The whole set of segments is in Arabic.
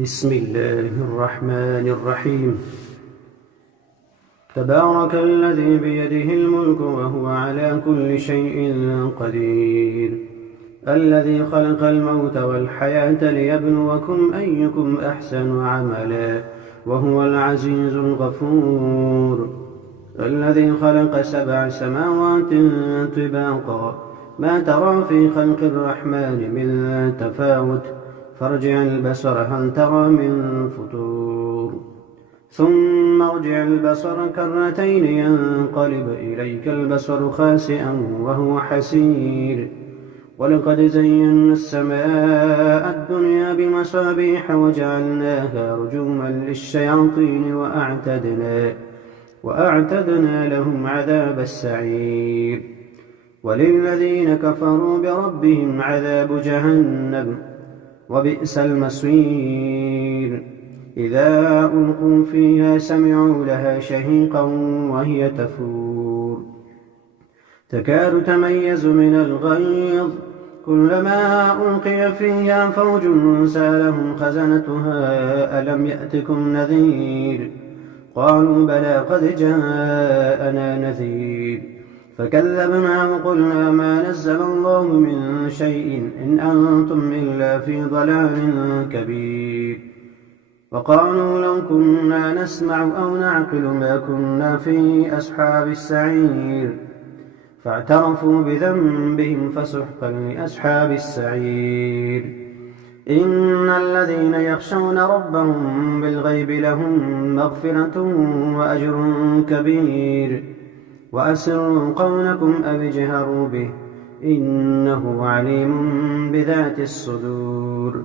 بسم الله الرحمن الرحيم. تبارك الذي بيده الملك وهو على كل شيء قدير، الذي خلق الموت والحياة ليبلوكم أيكم أحسن عملا وهو العزيز الغفور، الذي خلق 7 سماوات طباقا ما ترى في خلق الرحمن من تفاوت، فارجع البصر هل ترى من فطور، ثم ارجع البصر كرتين ينقلب إليك البصر خاسئا وهو حسير، ولقد زينا السماء الدنيا بمصابيح وجعلناها رجوما للشياطين وأعتدنا لهم عذاب السعير، وللذين كفروا بربهم عذاب جهنم وبئس المصير. إذا ألقوا فيها سمعوا لها شهيقا وهي تفور، تكاد تميز من الغيظ، كلما ألقي فيها فوج سألهم خزنتها ألم يأتكم نذير، قالوا بلى قد جاءنا نذير، فكذبنا وقلنا ما نزل الله من شيء إن أنتم إلا في ضلال كبير، وقالوا لو كنا نسمع أو نعقل ما كنا في أصحاب السعير، فاعترفوا بذنبهم فسحقا لأصحاب السعير. إن الذين يخشون ربهم بالغيب لهم مغفرة وأجر كبير، وأسروا قولكم أو اجهروا به إنه عليم بذات الصدور،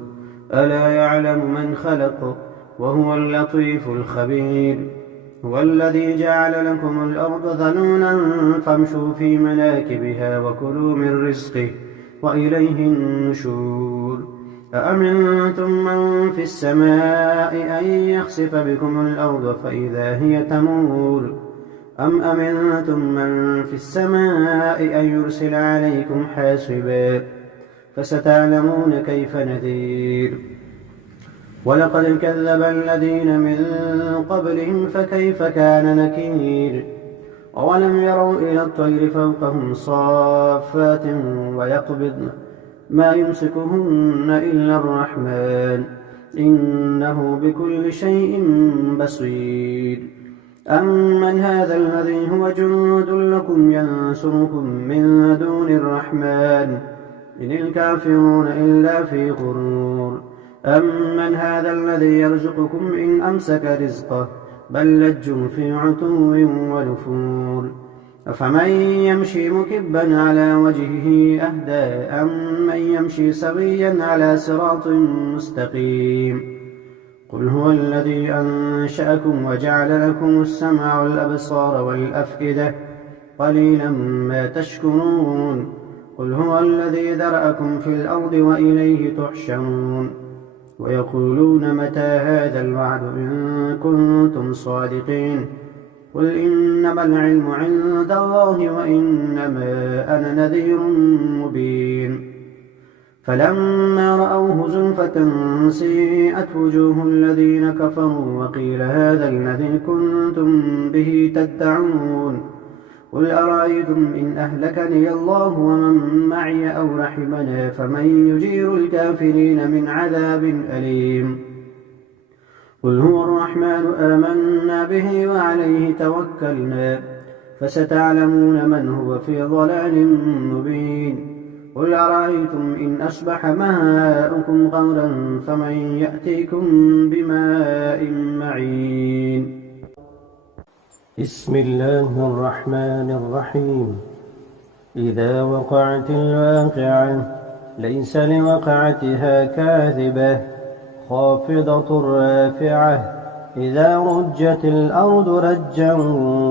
ألا يعلم من خلق وهو اللطيف الخبير. هو الذي جعل لكم الأرض ذلولا فامشوا في مناكبها وكلوا من رزقه وإليه النشور. أأمنتم من في السماء أن يخسف بكم الأرض فإذا هي تمور، أم أمنتم من في السماء أن يرسل عليكم حاصبا، فستعلمون كيف نذير. ولقد كذب الذين من قبلهم فكيف كان نكير. أولم يروا إلى الطير فوقهم صافات ويقبضن ما يمسكهن إلا الرحمن إنه بكل شيء بصير. أمن هذا الذي هو جند لكم ينصركم من دون الرحمن إن الكافرون إلا في غرور. أمن هذا الذي يرزقكم إن أمسك رزقه بل لجوا في عتو ونفور. أفمن يمشي مكبا على وجهه أهدى أم من يمشي سويا على صراط مستقيم. قل هو الذي أنشأكم وجعل لكم السمع والأبصار والأفئدة قليلا ما تشكرون. قل هو الذي ذرأكم في الأرض وإليه تحشرون. ويقولون متى هذا الوعد إن كنتم صادقين. قل إنما العلم عند الله وإنما أنا نذير مبين. فلما رأوه زلفة سيئت وجوه الذين كفروا وقيل هذا الذي كنتم به تدعون. قل أرأيتم إن أهلكني الله ومن معي أو رحمنا فمن يجير الكافرين من عذاب أليم. قل هو الرحمن آمنا به وعليه توكلنا فستعلمون من هو في ضلال مبين. قل أرأيتم إن أصبح ماؤكم غورا فمن يأتيكم بماء معين. بسم الله الرحمن الرحيم. إذا وقعت الواقعة ليس لوقعتها كاذبة خافضة رافعة. إذا رجت الأرض رجا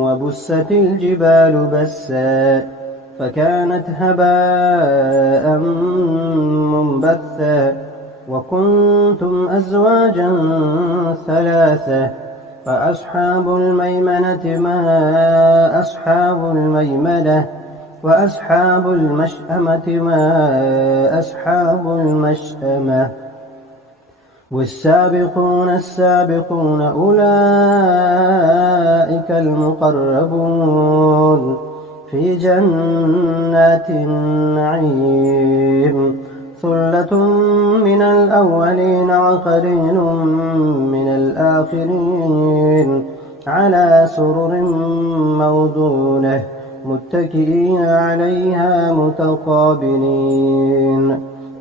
وبست الجبال بسا فكانت هباء منبثا وكنتم أزواجا ثلاثة فأصحاب الميمنة ما أصحاب الميمنة وأصحاب المشأمة ما أصحاب المشأمة والسابقون السابقون أولئك المقربون في جنات النعيم ثلة من الأولين وقليل من الآخرين على سرر موضونة متكئين عليها متقابلين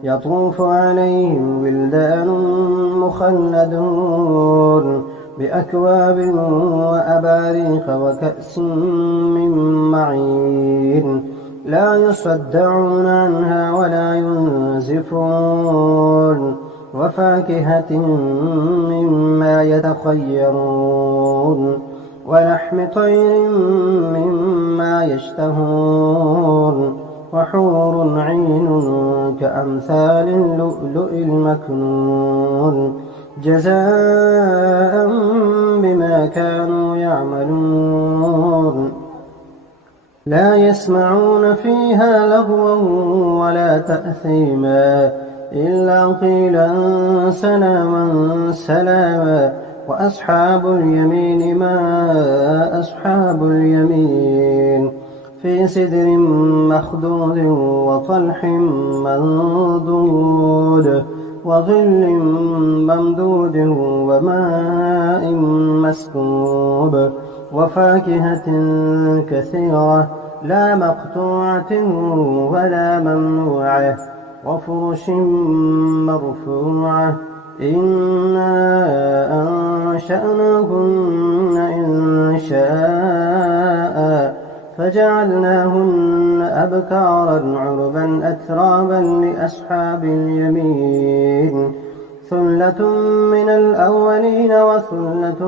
يطوف عليهم ولدان مخلدون بأكواب وأباريق وكأس من معين لا يصدعون عنها ولا ينزفون وفاكهة مما يتخيرون ولحم طير مما يشتهون وحور عين كأمثال اللؤلؤ المكنون جزاء بما كانوا يعملون لا يسمعون فيها لغوا ولا تأثيما إلا قيلا سلاما سلاما وأصحاب اليمين ما أصحاب اليمين في سدر مخضود وطلح منضود وظل ممدود وماء مسكوب وفاكهة كثيرة لا مقطوعة ولا ممنوعة وفرش مرفوعة إنا أنشأناهن إن شاء فجعلناهن أبكارا عربا أترابا لأصحاب اليمين ثلة من الأولين وثلة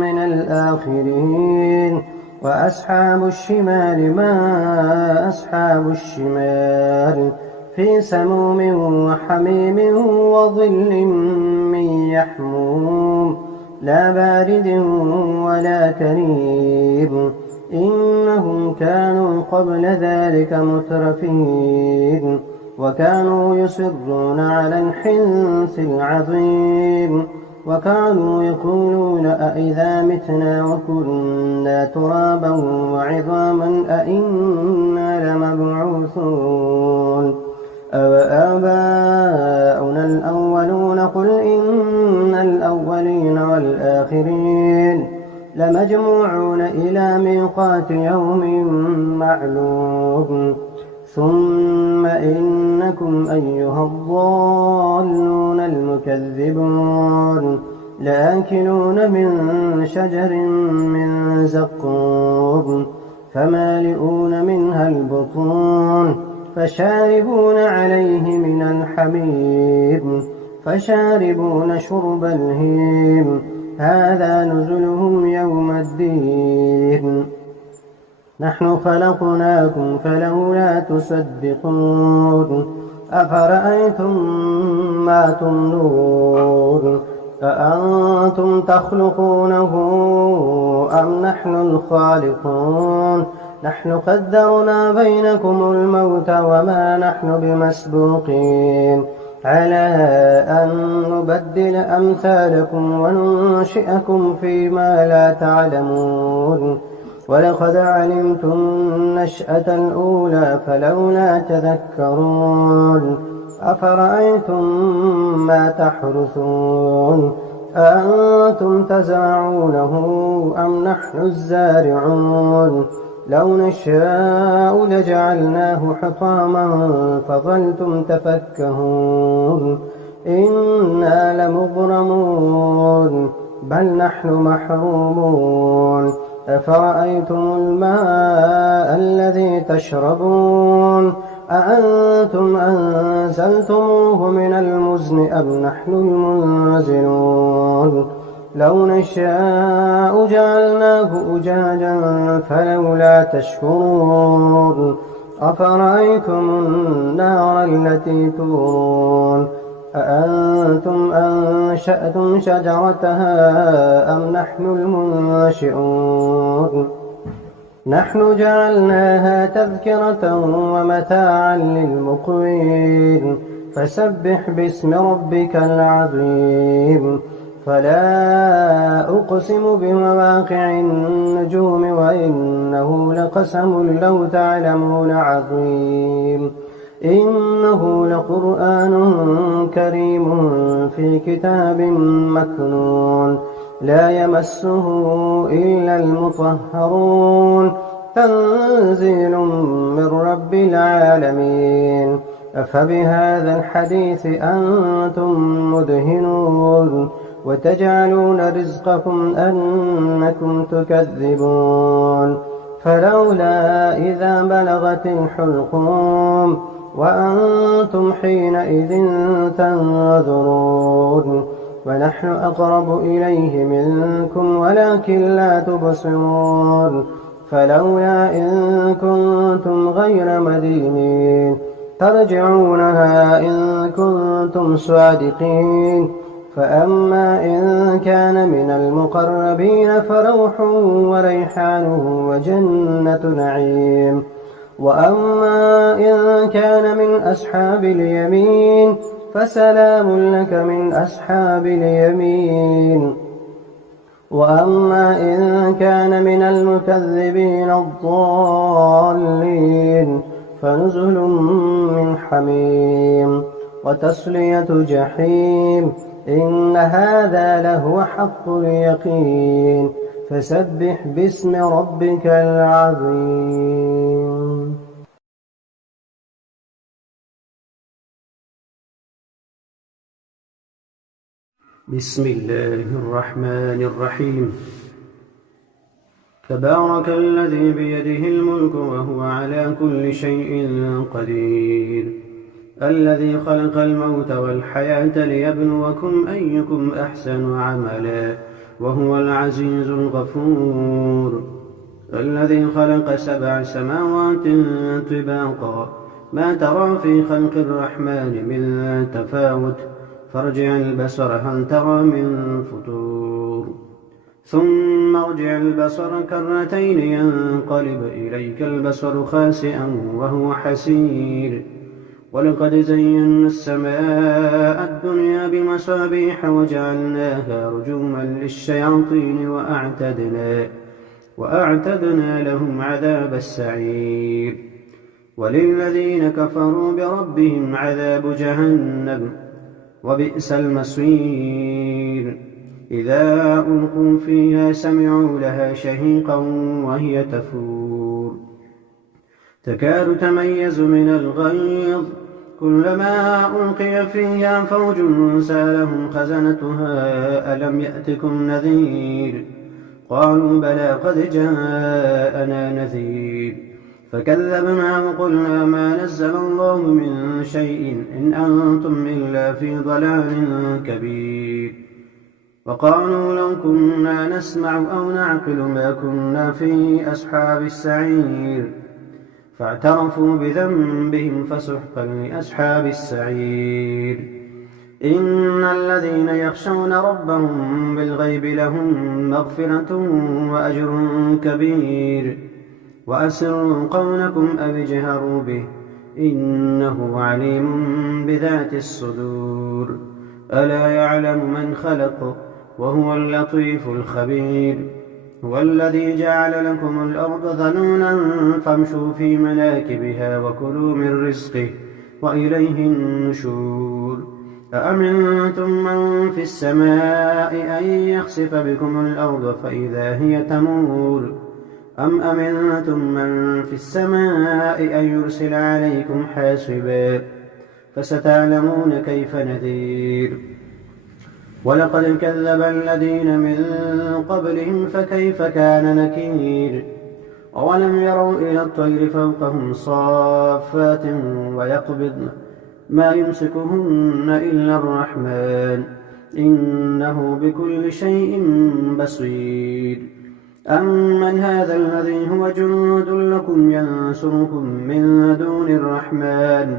من الآخرين وأصحاب الشمال ما أصحاب الشمال في سموم وحميم وظل من يحموم لا بارد ولا كريم إنهم كانوا قبل ذلك مترفين وكانوا يصرون على الحنث العظيم وكانوا يقولون أئذا متنا وكنا ترابا وعظاما أئنا لمبعوثون أوآباؤنا الأولون قل إن الأولين والآخرين لمجموعون إلى ميقات يوم معلوم ثم إنكم أيها الضالون المكذبون لآكلون من شجر من زقوم فمالئون منها البطون فشاربون عليه من الحميم فشاربون شرب الهيم هذا نزلهم يوم الدين نحن خلقناكم فلولا تصدقون أفرأيتم ما تمنون أأنتم تخلقونه أم نحن الخالقون نحن قدرنا بينكم الموت وما نحن بمسبوقين على أن نبدل أمثالكم وننشئكم فيما لا تعلمون ولقد علمتم النشأة الأولى فلولا تذكرون أفرأيتم ما تحرثون أأنتم تزرعونه أم نحن الزارعون لو نشاء لجعلناه حطاما فظلتم تفكهون إنا لمغرمون بل نحن محرومون أفرأيتم الماء الذي تشربون أأنتم أنزلتموه من المزن أم نحن المنزلون لو نشاء جعلناه أجاجا فلولا تشكرون أفرأيتم النار التي تورون أأنتم أنشأتم شجرتها أم نحن المنشئون نحن جعلناها تذكرة ومتاعا للمقوين فسبح باسم ربك العظيم. فلا أقسم بمواقع النجوم وإنه لقسم لو تعلمون عظيم. إنه لقرآن كريم في كتاب مكنون لا يمسه إلا المطهرون تنزيل من رب العالمين. أفبهذا الحديث أنتم مدهنون وتجعلون رزقكم أنكم تكذبون. فلولا إذا بلغت الحلقوم وأنتم حينئذ تنظرون ونحن أقرب إليه منكم ولكن لا تبصرون. فلولا إن كنتم غير مدينين ترجعونها إن كنتم صادقين. فأما إن كان من المقربين فروح وريحان وجنة نعيم. وأما إن كان من أصحاب اليمين فسلام لك من أصحاب اليمين. وأما إن كان من المكذبين الضالين فنزل من حميم وتصلية جحيم. إن هذا لهو حق اليقين. فسبح باسم ربك العظيم. بسم الله الرحمن الرحيم. تبارك الذي بيده الملك وهو على كل شيء قدير. الذي خلق الموت والحياة ليبلوكم أيكم أحسن عملا وهو العزيز الغفور. الذي خلق 7 سماوات طباقا ما ترى في خلق الرحمن من تفاوت فارجع البصر هل ترى من فطور ثم ارجع البصر كرتين ينقلب إليك البصر خاسئا وهو حسير. ولقد زينا السماء الدنيا بمصابيح وجعلناها رجوما للشياطين وأعتدنا لهم عذاب السعير. وللذين كفروا بربهم عذاب جهنم وبئس المصير. إذا ألقوا فيها سمعوا لها شهيقا وهي تفور تكاد تميز من الغيظ كلما ألقي فيها فوج سألهم خزنتها ألم يأتكم نذير قالوا بلى قد جاءنا نذير فكذبنا وقلنا ما نزل الله من شيء إن أنتم إلا في ضلال كبير. وقالوا لو كنا نسمع أو نعقل ما كنا في أصحاب السعير فاعترفوا بذنبهم فسحقا لأصحاب السعير. إن الذين يخشون ربهم بالغيب لهم مغفرة وأجر كبير. وأسروا قولكم أو اجهروا به إنه عليم بذات الصدور. ألا يعلم من خلق وهو اللطيف الخبير. هو الذي جعل لكم الأرض ذلولا فامشوا في مناكبها وكلوا من رزقه وإليه النشور. أأمنتم من في السماء أن يخسف بكم الأرض فإذا هي تمور أم أمنتم من في السماء أن يرسل عليكم حاصبا فستعلمون كيف نذير. ولقد كذب الذين من قبلهم فكيف كان نكير. أولم يروا إلى الطير فوقهم صافات ويقبضن ما يمسكهن إلا الرحمن إنه بكل شيء بصير. أمن هذا الذي هو جند لكم ينصركم من دون الرحمن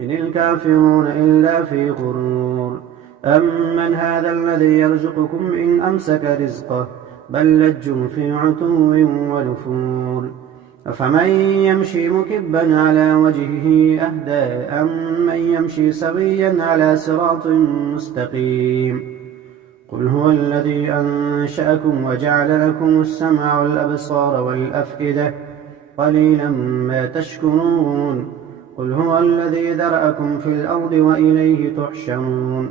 إن الكافرون إلا في غرور. أمن هذا الذي يرزقكم إن أمسك رزقه بل لجوا في عتو ونفور. أفمن يمشي مكبا على وجهه أهدى أمن يمشي سويا على صراط مستقيم قل هو الذي أنشأكم وجعل لكم السمع والأبصار والأفئدة قليلا ما تشكرون قل هو الذي ذرأكم في الأرض وإليه تحشرون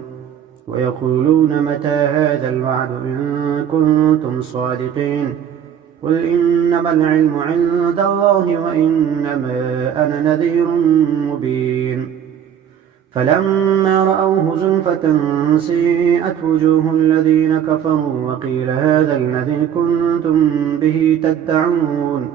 ويقولون متى هذا الوعد إن كنتم صادقين قل إنما العلم عند الله وإنما أنا نذير مبين فلما رأوه زلفة سيئت وجوه الذين كفروا وقيل هذا الذي كنتم به تدعون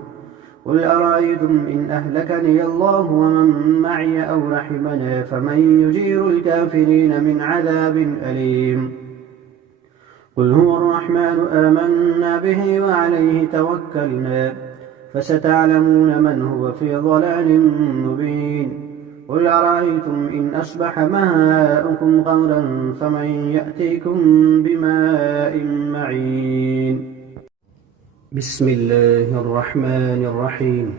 قل أرأيتم إن أهلكني الله ومن معي أو رحمنا فمن يجير الكافرين من عذاب أليم قل هو الرحمن آمنا به وعليه توكلنا فستعلمون من هو في ضلال مبين قل أرأيتم إن أصبح ماؤكم غورا فمن يأتيكم بماء معين بسم الله الرحمن الرحيم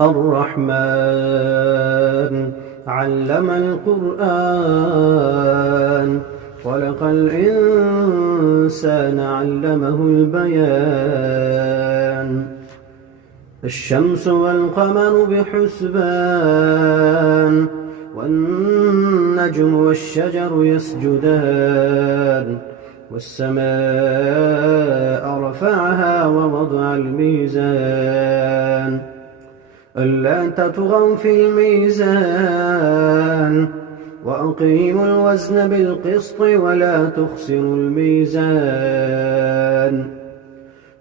الرحمن علم القرآن خلق الإنسان علمه البيان الشمس والقمر بحسبان والنجم والشجر يسجدان والسماء رفعها ووضع الميزان ألا تطغوا في الميزان وأقيموا الوزن بالقسط ولا تخسروا الميزان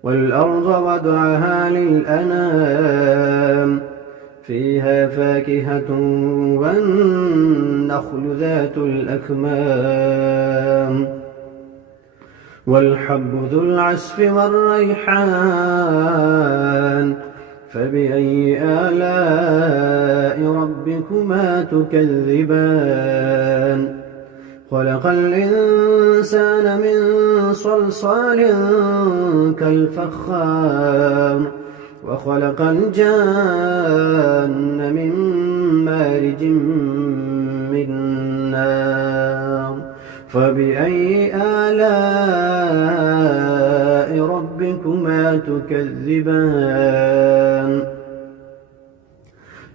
والأرض وضعها للأنام فيها فاكهة والنخل ذات الأكمام والحب ذو العصف والريحان فبأي آلاء ربكما تكذبان خلق الإنسان من صلصال كالفخار وخلق الجان من مارج من نار فبأي آلاء ربكما تكذبان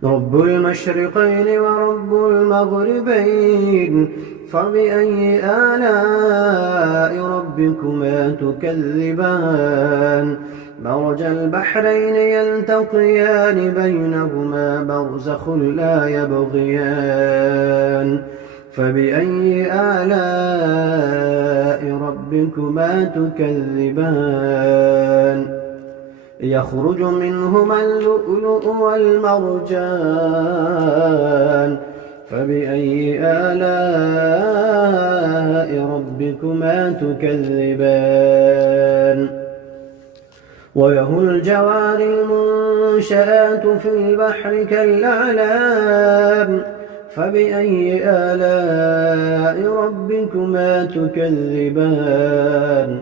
رب المشرقين ورب المغربين فبأي آلاء ربكما تكذبان مرج البحرين يلتقيان بينهما برزخ لا يبغيان فبأي آلاء ربكما تكذبان يخرج منهما اللؤلؤ والمرجان فبأي آلاء ربكما تكذبان وله الجوار المنشآت في البحر كالأعلام فبأي آلاء ربكما تكذبان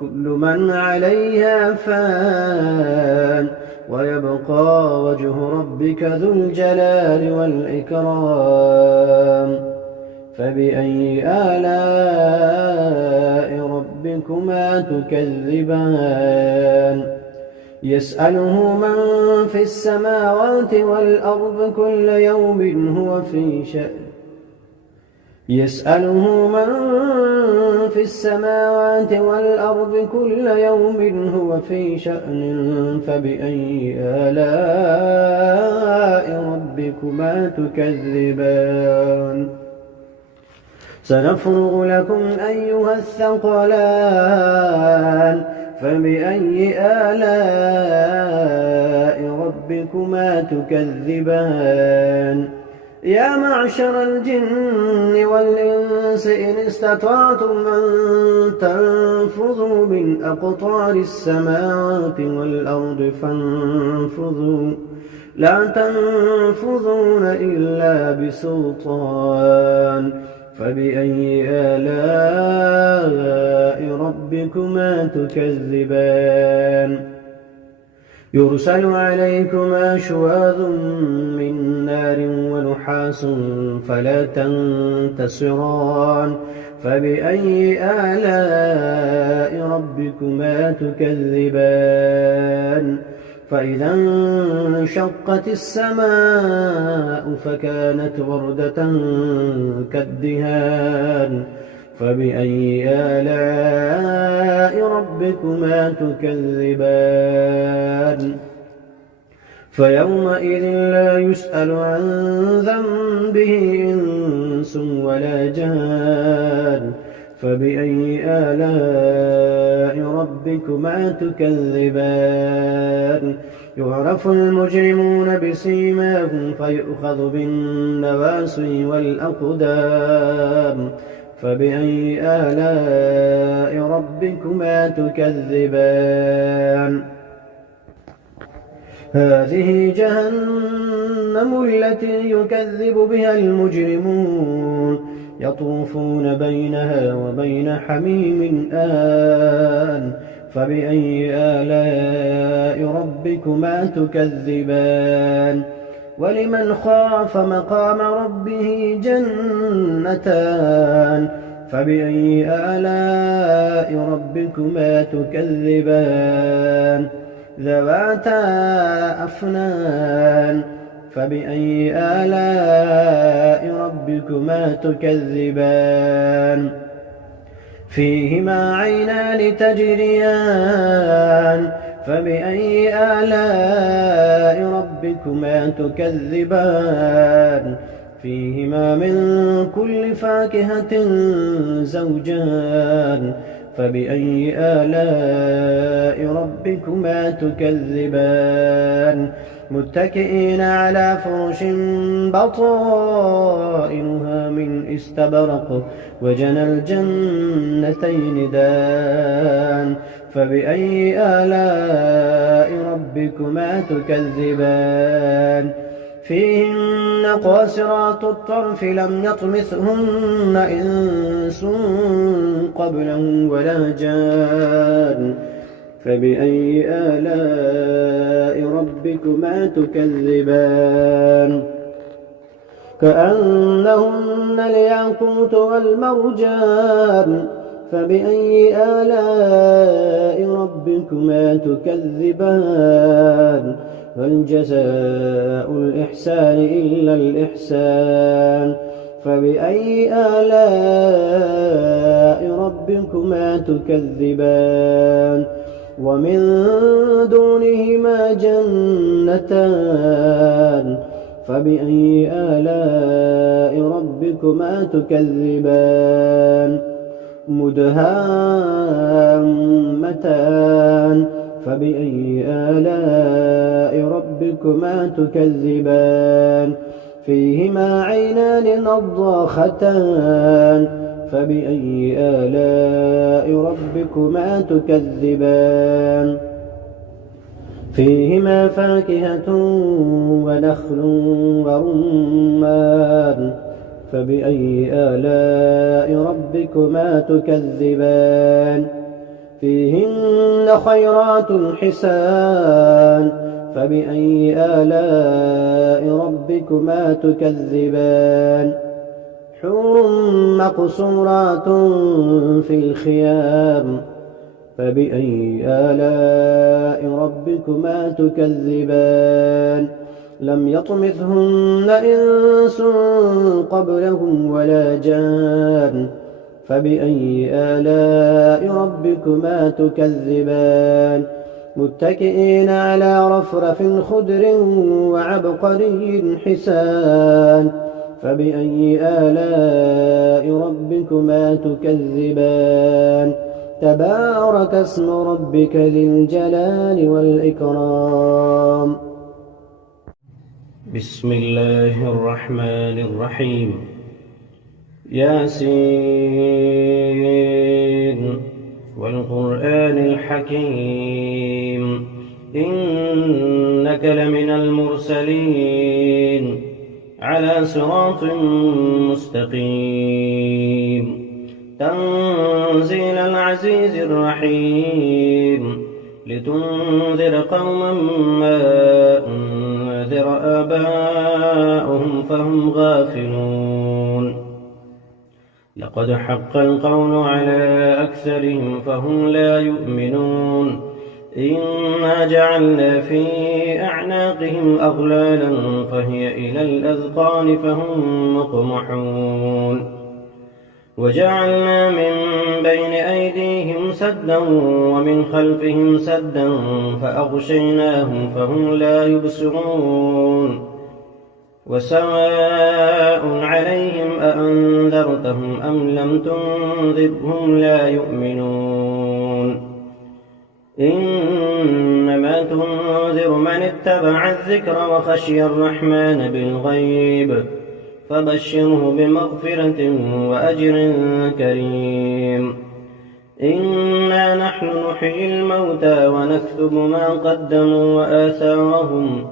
كل من عليها فان ويبقى وجه ربك ذو الجلال والإكرام فبأي آلاء ربكما تكذبان يسأله من في السماوات والأرض كل يوم هو في شأن يسأله من في السماوات والأرض كل يوم هو في شأن فبأي آلاء ربكما تكذبان سنفرغ لكم أيها الثقلان فبأي آلاء ربكما تكذبان يا معشر الجن والإنس إن استطعتم أن تنفذوا من أقطار السماوات والأرض فانفذوا لا تنفذون إلا بسلطان فبأي آلاء ربكما تكذبان يرسل عليكما شواظ من نار ونحاس فلا تنتصران فبأي آلاء ربكما تكذبان فإذا انشقت السماء فكانت وردة كالدهان فبأي آلاء ربكما تكذبان فيومئذ لا يسأل عن ذنبه إنس ولا جان فبأي آلاء ربكما تكذبان يعرف المجرمون بسيماهم فيؤخذ بالنواصي والأقدام فبأي آلاء ربكما تكذبان هذه جهنم التي يكذب بها المجرمون يطوفون بينها وبين حميم آن فبأي آلاء ربكما تكذبان ولمن خاف مقام ربه جنتان فبأي آلاء ربكما تكذبان ذواتا أفنان فبأي آلاء ربكما تكذبان فيهما عينان تجريان فبأي آلاء ربكما تكذبان فيهما من كل فاكهة زوجان فبأي آلاء ربكما تكذبان متكئين على فرش بطائنها من استبرق وجنى الجنتين دان فبأي آلاء ربكما تكذبان فيهن قاصرات الطرف لم يطمثهن إنس قبلهم ولا جان فبأي آلاء ربكما تكذبان كأنهن الياقوت والمرجان فبأي آلاء ربكما تكذبان هل جزاء الإحسان إلا الإحسان فبأي آلاء ربكما تكذبان ومن دونهما جنتان فبأي آلاء ربكما تكذبان مدهامتان فبأي آلاء ربكما تكذبان فيهما عينان نضاختان فبأي آلاء ربكما تكذبان فيهما فاكهة ونخل ورمان فبأي آلاء ربكما تكذبان فيهن خيرات حسان فبأي آلاء ربكما تكذبان حور مقصورات في الخيام فبأي آلاء ربكما تكذبان لم يطمثهن إنس قبلهم ولا جان فبأي آلاء ربكما تكذبان متكئين على رفرف خضر وعبقري حسان فبأي آلاء ربكما تكذبان تبارك اسم ربك ذي الجلال والإكرام بسم الله الرحمن الرحيم ياسين والقرآن الحكيم إنك لمن المرسلين على صراط مستقيم تنزيل العزيز الرحيم لتنذر قوما ما أنذر آباؤهم فهم غافلون لقد حق القول على أكثرهم فهم لا يؤمنون إنا جعلنا في أعناقهم أغلالا فهي إلى الأذقان فهم مقمحون وجعلنا من بين أيديهم سدا ومن خلفهم سدا فأغشيناهم فهم لا يبصرون وسواء عليهم أأنذرتهم أم لم تنذرهم لا يؤمنون إنما تنذر من اتبع الذكر وخشي الرحمن بالغيب فبشره بمغفرة وأجر كريم إنا نحن نحيي الموتى ونكتب ما قدموا وآثارهم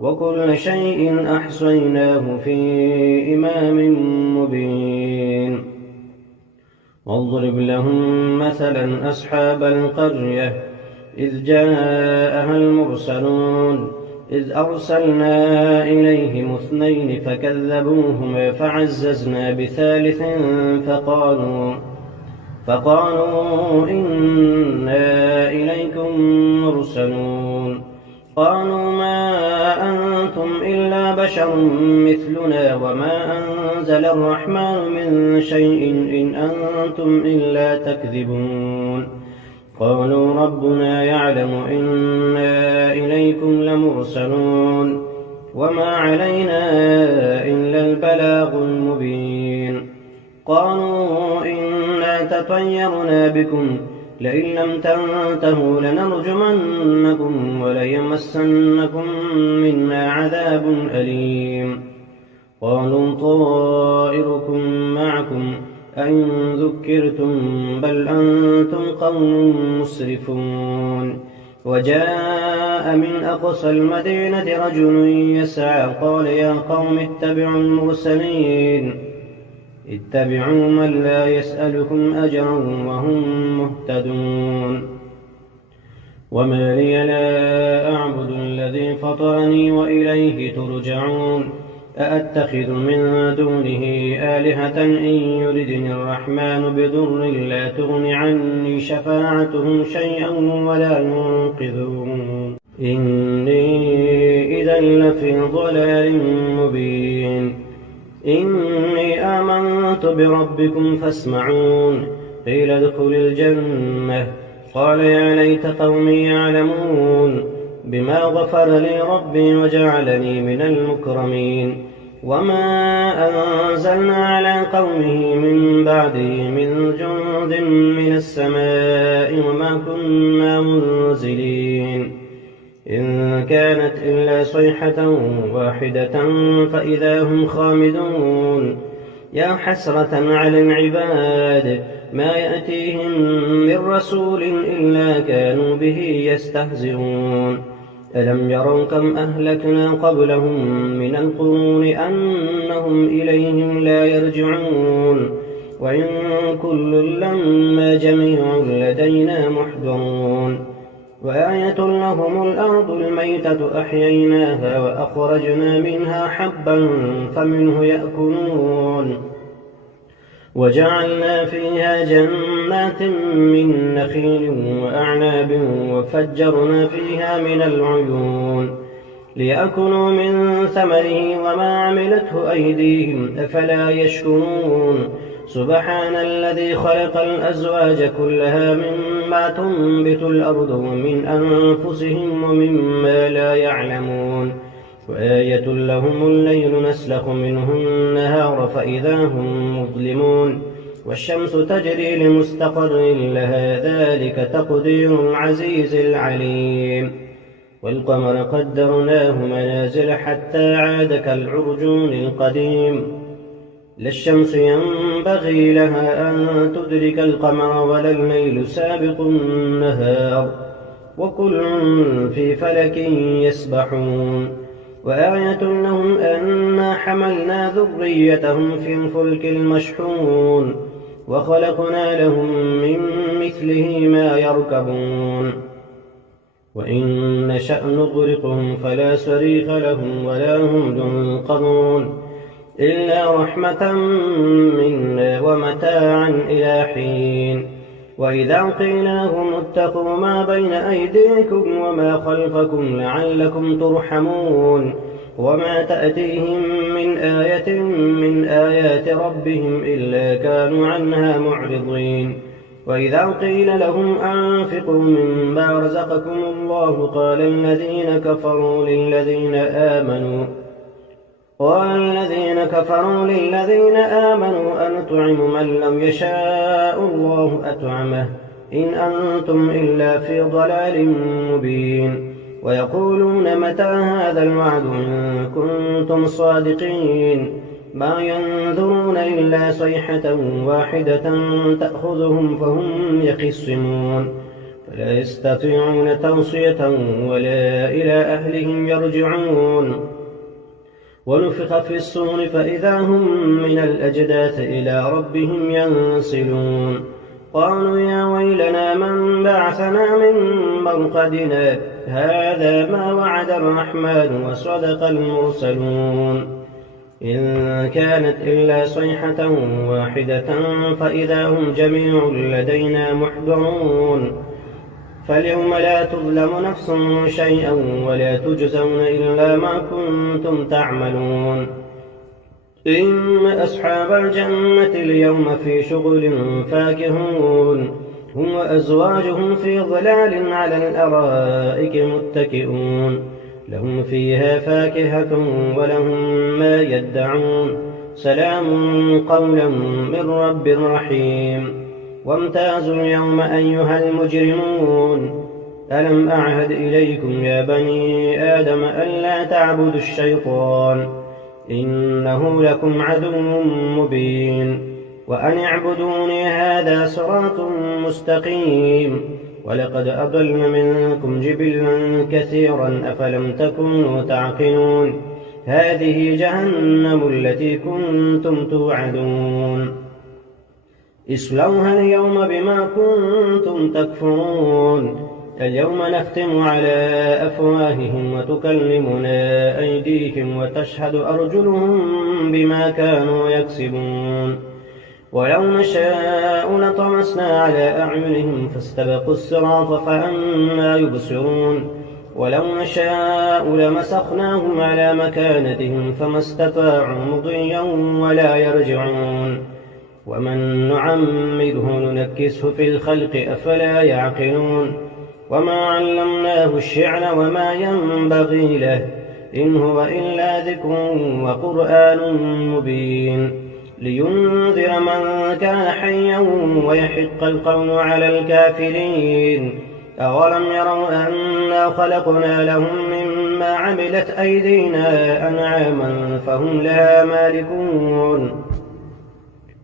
وكل شيء أحصيناه في إمام مبين واضرب لهم مثلا أصحاب القرية إذ جاءها المرسلون إذ أرسلنا إليهم 2 فكذبوهما فعززنا بثالث فقالوا إنا إليكم مرسلون قالوا ما أنتم إلا بشر مثلنا وما أنزل الرحمن من شيء إن أنتم إلا تكذبون قالوا ربنا يعلم إنا إليكم لمرسلون وما علينا إلا البلاغ المبين قالوا إنا تطيرنا بكم لئن لم تنتهوا لنرجمنكم وليمسنكم منا عذاب أليم قالوا طائركم معكم أئن ذكرتم بل أنتم قوم مسرفون وجاء من أقصى المدينة رجل يسعى قال يا قوم اتبعوا المرسلين اتبعوا من لا يسألكم أجرا وهم مهتدون وما لي لا أعبد الذي فطرني وإليه ترجعون أأتخذ من دونه آلهة إن يردني الرحمن بضر لا تغن عني شفاعتهم شيئا ولا ينقذون إني إذا لفي ضلال مبين إني آمنت بربكم فاسمعون قيل ادخل الجنة قال يا ليت قومي يعلمون بما غفر لي ربي وجعلني من المكرمين وما أنزلنا على قومه من بعده من جند من السماء وما كنا منزلين إن كانت إلا صيحة واحدة فإذا هم خامدون يا حسرة على العباد ما يأتيهم من رسول إلا كانوا به يستهزئون ألم يروا كم أهلكنا قبلهم من القرون أنهم إليهم لا يرجعون وإن كل لما جميع لدينا محضرون وآية لهم الأرض الميتة أحييناها وأخرجنا منها حبا فمنه يأكلون وجعلنا فيها جنات من نخيل وأعناب وفجرنا فيها من العيون ليأكلوا من ثمره وما عملته أيديهم أفلا يشكرون سبحان الذي خلق الأزواج كلها مما تنبت الأرض ومن أنفسهم ومما لا يعلمون وآية لهم الليل نسلخ منه النهار فإذا هم مظلمون والشمس تجري لمستقر لها ذلك تقدير العزيز العليم والقمر قدرناه منازل حتى عاد كالعرجون القديم لا الشمس ينبغي لها أن تدرك القمر ولا الليل سابق النهار وكل في فلك يسبحون وآية لهم أنا حملنا ذريتهم في الفلك المشحون وخلقنا لهم من مثله ما يركبون وإن نشأ نغرقهم فلا صريخ لهم ولا هم ينقذون إلا رحمة منا ومتاعا إلى حين وإذا قيل لهم اتقوا ما بين أيديكم وما خلفكم لعلكم ترحمون وما تأتيهم من آية من آيات ربهم إلا كانوا عنها معرضين وإذا قيل لهم أنفقوا مما رزقكم الله قال الذين كفروا للذين آمنوا أنطعم من لم يشاء الله أطعمه إن أنتم إلا في ضلال مبين ويقولون متى هذا الوعد إن كنتم صادقين ما ينظرون إلا صيحة واحدة تأخذهم فهم يخصمون فلا يستطيعون توصية ولا إلى أهلهم يرجعون ونفخ في الصور فإذا هم من الأجداث إلى ربهم ينسلون قالوا يا ويلنا من بعثنا من مرقدنا هذا ما وعد الرحمن وصدق المرسلون إن كانت إلا صيحة واحدة فإذا هم جميع لدينا محضرون فاليوم لا تظلم نفس شيئا ولا تجزون إلا ما كنتم تعملون إن أصحاب الجنة اليوم في شغل فاكهون هم وأزواجهم في ظلال على الأرائك متكئون لهم فيها فاكهة ولهم ما يدعون سلام قولا من رب رحيم وامتازوا اليوم أيها المجرمون ألم أعهد إليكم يا بني آدم ألا تعبدوا الشيطان إنه لكم عدو مبين وأن اعبدوني هذا صراط مستقيم ولقد أضل منكم جبلا كثيرا أفلم تكونوا تعقلون هذه جهنم التي كنتم توعدون اصلوها اليوم بما كنتم تكفرون اليوم نختم على أفواههم وتكلمنا أيديهم وتشهد أرجلهم بما كانوا يكسبون ولو نشاء لطمسنا على أعينهم فاستبقوا الصراط فأنى يبصرون ولو نشاء لمسخناهم على مكانتهم فما استطاعوا مضيا ولا يرجعون ومن نعمره ننكسه في الخلق أفلا يعقلون وما علمناه الشعر وما ينبغي له إن هو إلا ذكر وقرآن مبين لينذر من كان حيا ويحق القول على الكافرين أولم يروا أنا خلقنا لهم مما عملت أيدينا أنعاما فهم لها مالكون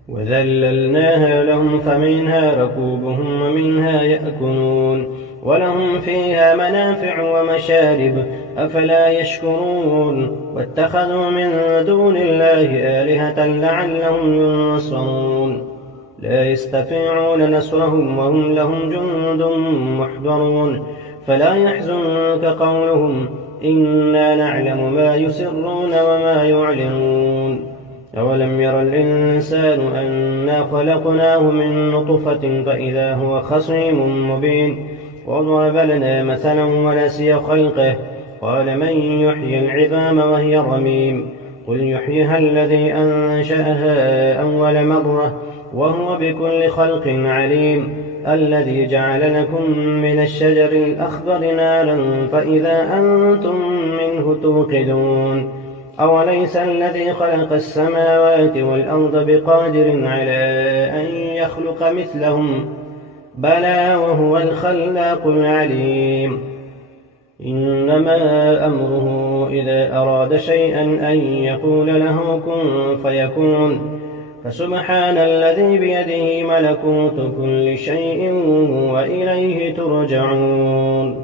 وذللناها لهم فمنها ركوبهم ومنها يأكلون ولهم فيها منافع ومشارب أفلا يشكرون واتخذوا من دون الله آلهة لعلهم ينصرون لا يستطيعون نصرهم وهم لهم جند محضرون فلا يحزنك قولهم إنا نعلم ما يسرون وما يعلنون أولم ير الإنسان أنا خلقناه من نطفة فإذا هو خصيم مبين وضرب لنا مثلا ونسي خلقه قال من يحيي العظام وهي رميم قل يحييها الذي أنشأها أول مرة وهو بكل خلق عليم الذي جعل لكم من الشجر الأخضر نارا فإذا أنتم منه توقدون أوليس الذي خلق السماوات والأرض بقادر على أن يخلق مثلهم بلى وهو الخلاق العليم إنما أمره إذا أراد شيئا أن يقول له كن فيكون فسبحان الذي بيده ملكوت كل شيء وإليه ترجعون